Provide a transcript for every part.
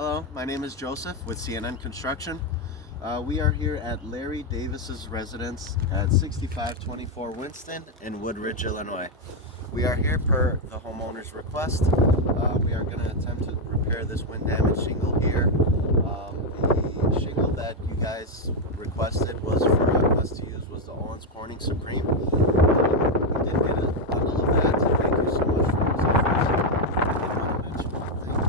Hello, my name is Joseph with CNN Construction. We are here at Larry Davis's residence at 6524 Winston in Woodridge, Illinois. We are here per the homeowner's request. We are going to attempt to repair this wind damage shingle here. The shingle that you guys requested was for us to use was the Owens Corning Supreme. We did get a bundle of that. Thank you so much for those efforts. I did want to mention one thing.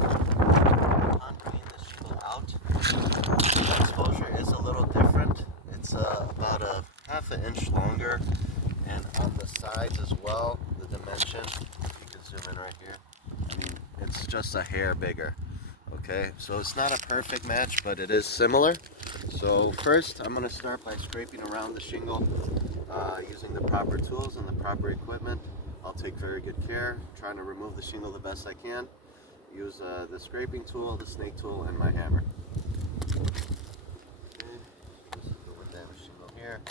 On bringing this shingle out, the exposure is a little different. It's about a half an inch longer, and on the sides as well, the dimension, you can zoom in right here, I mean, it's just a hair bigger. Okay, so it's not a perfect match, but it is similar. So first, I'm going to start by scraping around the shingle using the proper tools and the proper equipment. I'll take very good care, trying to remove the shingle the best I can. Use the scraping tool, the snake tool, and my hammer. Okay, this is the wind damage shingle here.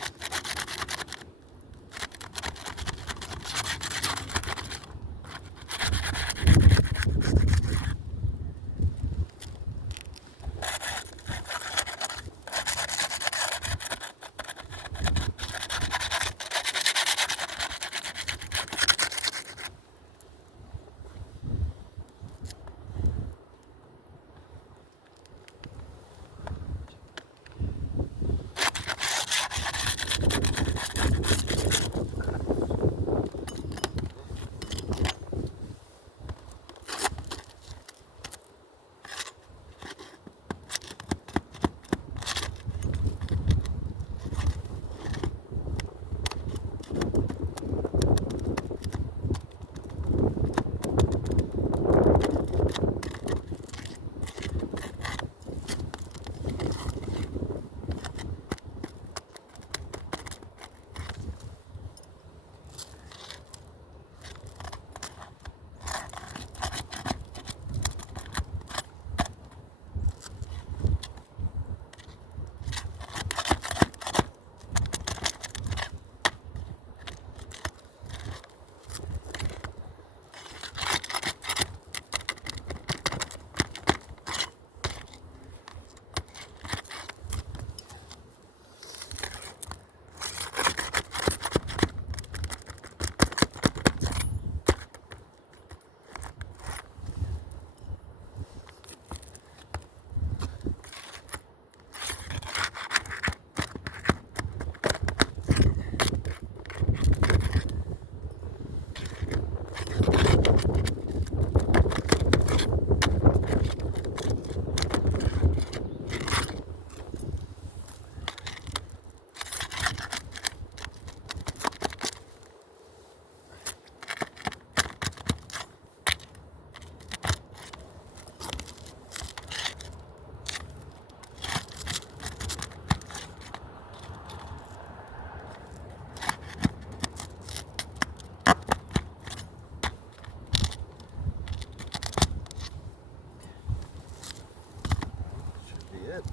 It.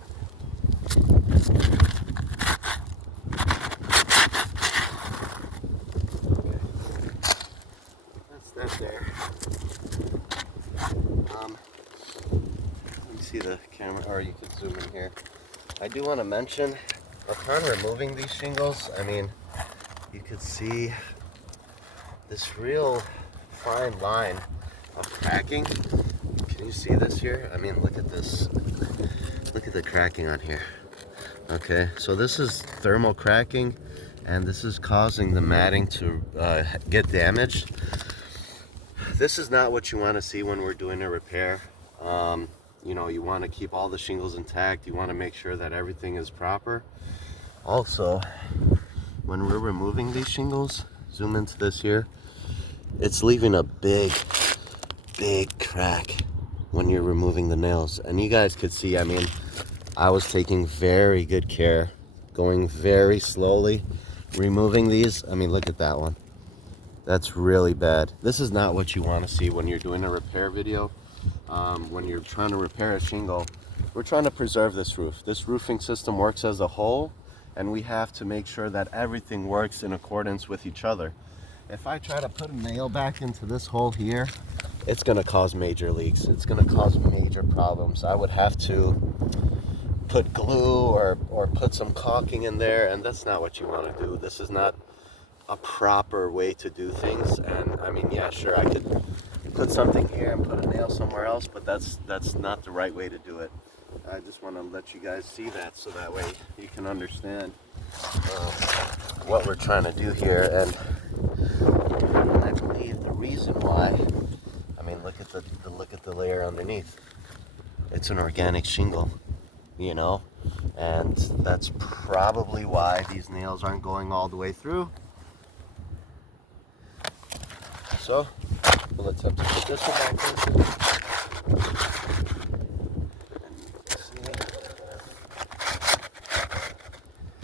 Okay. That's that there. Let me see the camera, or you could zoom in here. I do want to mention, upon removing these shingles, I mean, you could see this real fine line of cracking. Can you see this here? I mean, look at this. Look at the cracking on here. Okay, so this is thermal cracking, and this is causing the matting to get damaged. This is not what you want to see when we're doing a repair. You know, you want to keep all the shingles intact. You want to make sure that everything is proper. Also, when we're removing these shingles, zoom into this here, it's leaving a big crack when you're removing the nails. And you guys could see, I mean, I was taking very good care, going very slowly, removing these. I mean, look at that one. That's really bad. This is not what you want to see when you're doing a repair video. When you're trying to repair a shingle, we're trying to preserve this roof. This roofing system works as a whole, and we have to make sure that everything works in accordance with each other. If I try to put a nail back into this hole here, it's going to cause major leaks. It's going to cause major problems. I would have to put glue or put some caulking in there, and that's not what you want to do. This is not a proper way to do things. And I mean, yeah, sure, I could put something here and put a nail somewhere else, but that's not the right way to do it. I just want to let you guys see that, so that way you can understand what we're trying to do here. And I believe the reason why, I mean, look at the layer underneath. It's an organic shingle, you know, and that's probably why these nails aren't going all the way through. So let's have to put this one back in.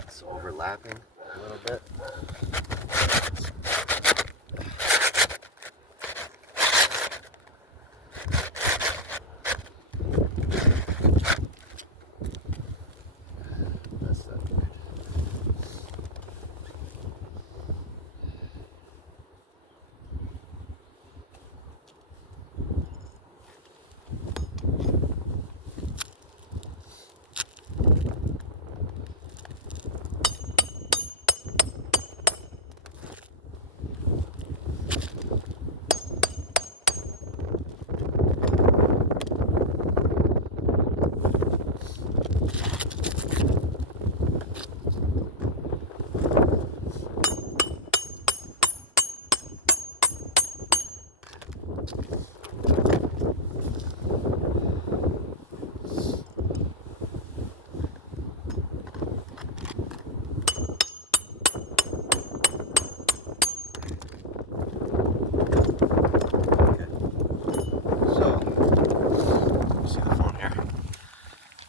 It's overlapping a little bit.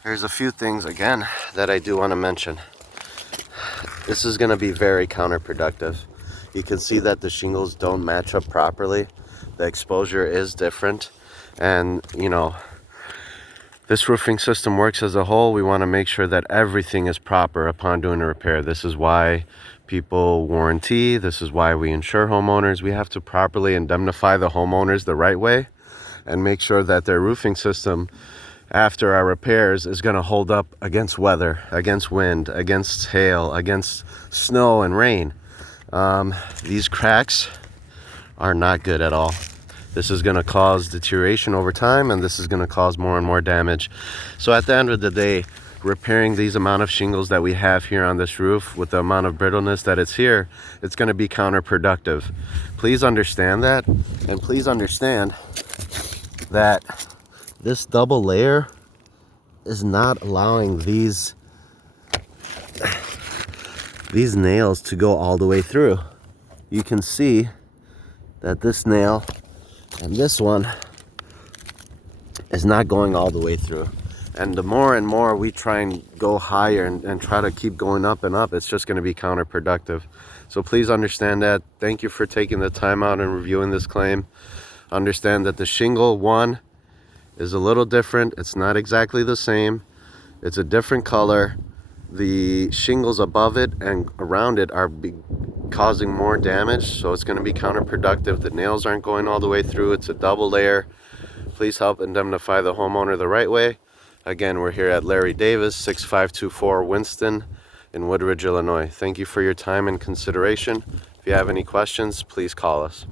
There's a few things, again, that I do want to mention. This is going to be very counterproductive. You can see that the shingles don't match up properly. The exposure is different. And, you know, this roofing system works as a whole. We want to make sure that everything is proper upon doing a repair. This is why people warranty. This is why we insure homeowners. We have to properly indemnify the homeowners the right way and make sure that their roofing system after our repairs is going to hold up against weather, against wind, against hail, against snow and rain. These cracks are not good at all. This is going to cause deterioration over time, and this is going to cause more and more damage. So at the end of the day, repairing these amount of shingles that we have here on this roof with the amount of brittleness that it's here, it's going to be counterproductive. Please understand that, and please understand that this double layer is not allowing these nails to go all the way through. You can see that this nail and this one is not going all the way through. And the more and more we try and go higher and try to keep going up and up, it's just going to be counterproductive. So please understand that. Thank you for taking the time out and reviewing this claim. Understand that the shingle one is a little different. It's not exactly the same. It's a different color. The shingles above it and around it are causing more damage, so it's going to be counterproductive. The nails aren't going all the way through. It's a double layer. Please help indemnify the homeowner the right way. Again, we're here at Larry Davis, 6524 Winston in Woodridge, Illinois. Thank you for your time and consideration. If you have any questions, please call us.